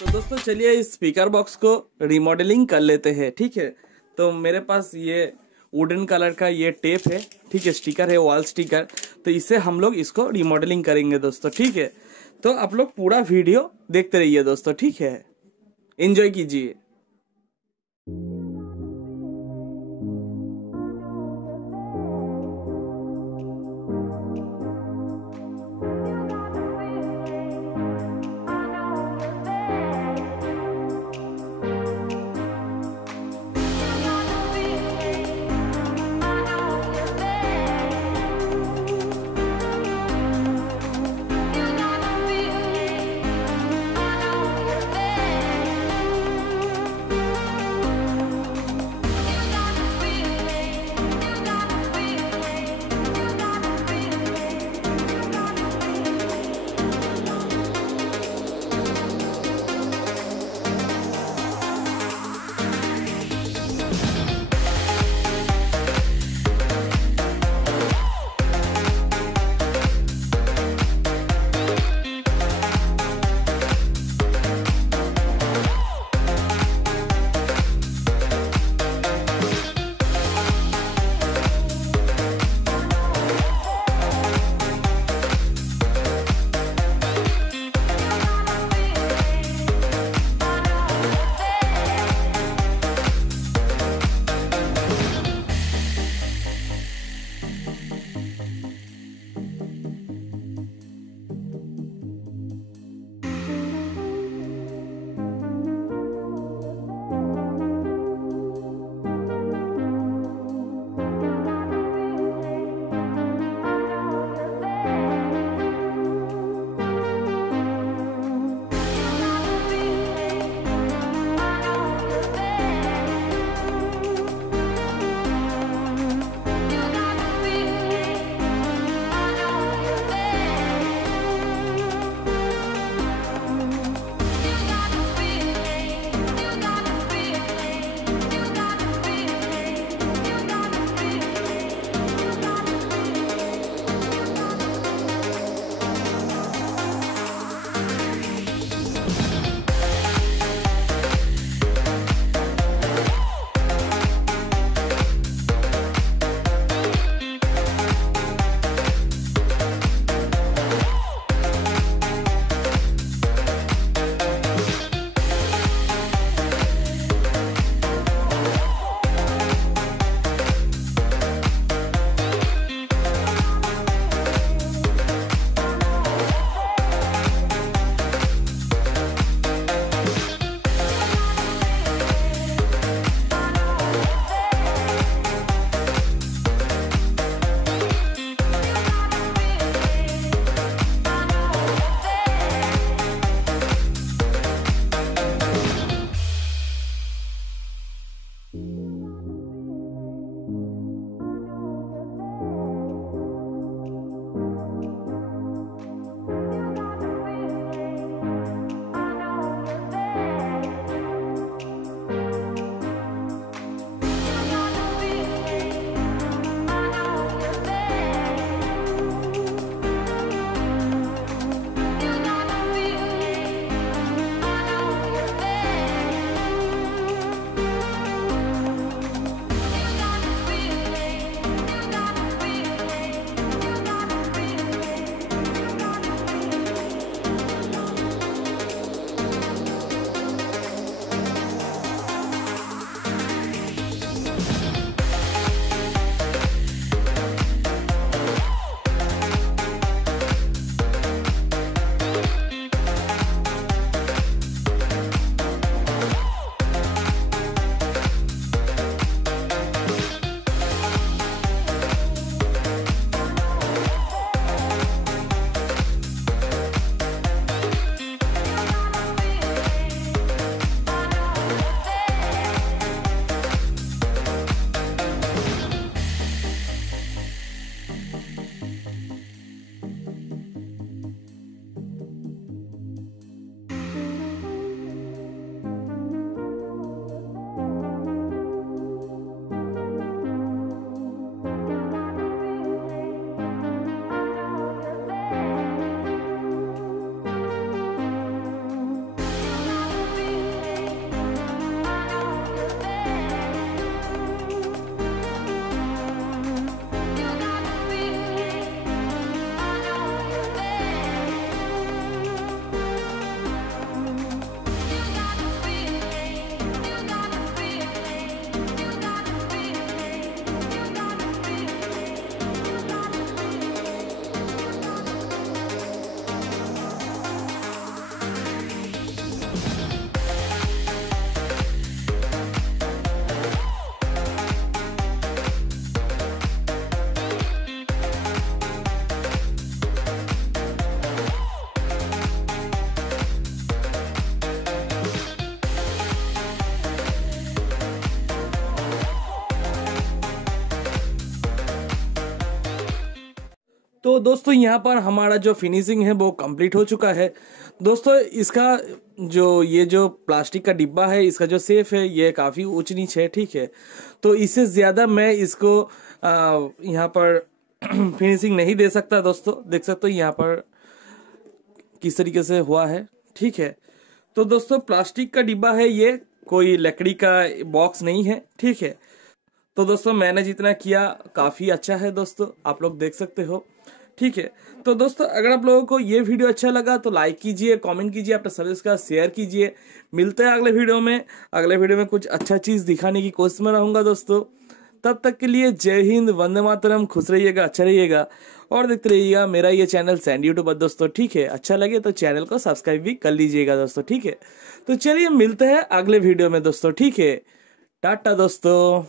तो दोस्तों चलिए इस स्पीकर बॉक्स को रिमॉडलिंग कर लेते हैं। ठीक है, तो मेरे पास ये वुडन कलर का ये टेप है, ठीक है, स्टिकर है, वॉल स्टिकर। तो इससे हम लोग इसको रिमॉडलिंग करेंगे दोस्तों। ठीक है, तो आप लोग पूरा वीडियो देखते रहिए दोस्तों। ठीक है, एंजॉय कीजिए। तो दोस्तों यहाँ पर हमारा जो फिनिशिंग है वो कंप्लीट हो चुका है। दोस्तों इसका ये जो प्लास्टिक का डिब्बा है, इसका जो सेफ है ये काफ़ी ऊंच नीच है, ठीक है। तो इससे ज़्यादा मैं इसको यहाँ पर फिनिशिंग नहीं दे सकता। दोस्तों देख सकते हो यहाँ पर किस तरीके से हुआ है, ठीक है। तो दोस्तों प्लास्टिक का डिब्बा है, ये कोई लकड़ी का बॉक्स नहीं है, ठीक है। तो दोस्तों मैंने जितना किया काफ़ी अच्छा है दोस्तों, आप लोग देख सकते हो, ठीक है। तो दोस्तों अगर आप लोगों को ये वीडियो अच्छा लगा तो लाइक कीजिए, कमेंट कीजिए, अपने सर्विस का शेयर कीजिए। मिलते हैं अगले वीडियो में। अगले वीडियो में कुछ अच्छा चीज़ दिखाने की कोशिश में रहूँगा दोस्तों। तब तक के लिए जय हिंद, वंदे मातरम, खुश रहिएगा, अच्छा रहिएगा और देखते रहिएगा मेरा ये चैनल सैंडी यूट्यूबर दोस्तों, ठीक है। अच्छा लगे तो चैनल को सब्सक्राइब भी कर लीजिएगा दोस्तों, ठीक है। तो चलिए मिलते हैं अगले वीडियो में दोस्तों, ठीक है। टाटा दोस्तों।